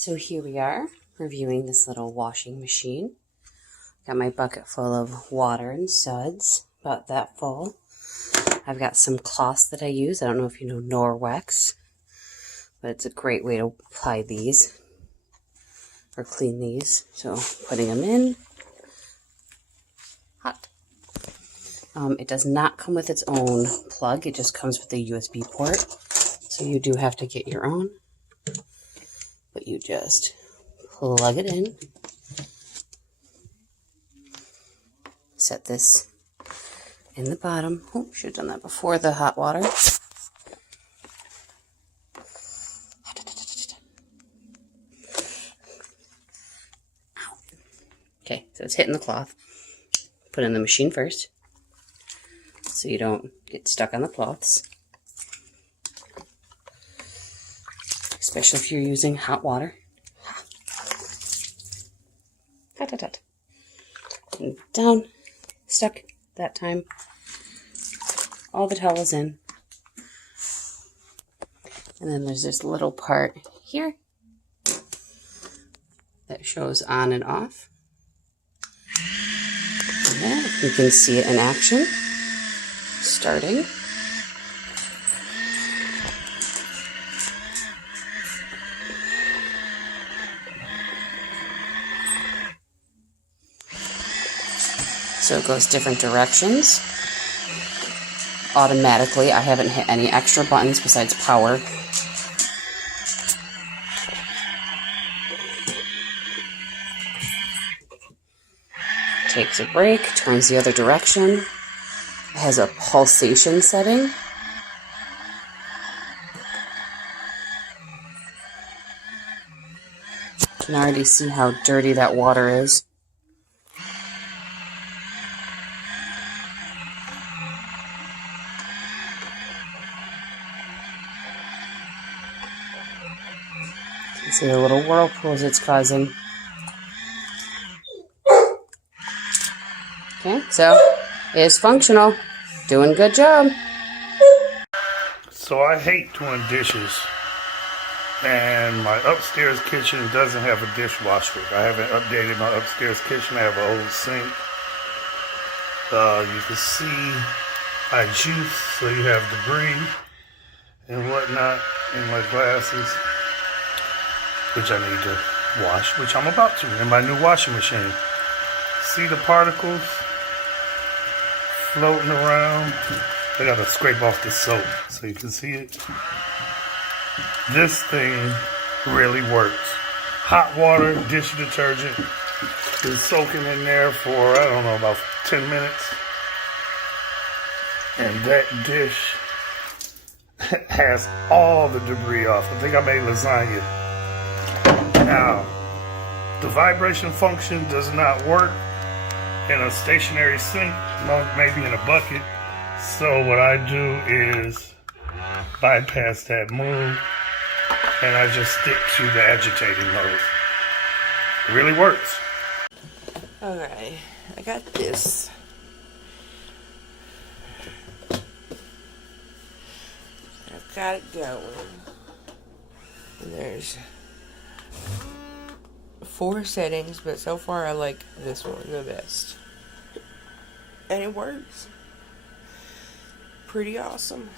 So here we are, reviewing this little washing machine. Got my bucket full of water and suds, about that full. I've got some cloths that I use. I don't know if you know Norwex, but it's a great way to apply these or clean these. So putting them in. Hot. It does not come with its own plug. It just comes with the USB port. So you do have to get your own. But you just plug it in. Set this in the bottom. Oh, should have done that before the hot water. Okay, so it's hitting the cloth. Put it in the machine first, so you don't get stuck on the cloths. Especially if you're using hot water. And down. Stuck that time. All the towels in. And then there's this little part here that shows on and off. And there, you can see it in action. Starting. So it goes different directions. Automatically, I haven't hit any extra buttons besides power. Takes a break, turns the other direction. It has a pulsation setting. You can already see how dirty that water is. See the little whirlpools it's causing. Okay, so it's functional. Doing a good job. So I hate doing dishes. And my upstairs kitchen doesn't have a dishwasher. I haven't updated my upstairs kitchen. I have an old sink. You can see I juice, so you have debris and whatnot in my glasses, which I need to wash, which I'm about to in my new washing machine. See the particles floating around? I gotta scrape off the soap so you can see it. This thing really works. Hot water, dish detergent is soaking in there for, I don't know, about 10 minutes. And that dish has all the debris off. I think I made lasagna. Now, the vibration function does not work in a stationary sink, maybe in a bucket. So what I do is bypass that move and I just stick to the agitating mode. It really works. Alright, I got this. I've got it going. And there's 4 settings, but so far I like this one the best. And it works. Pretty awesome.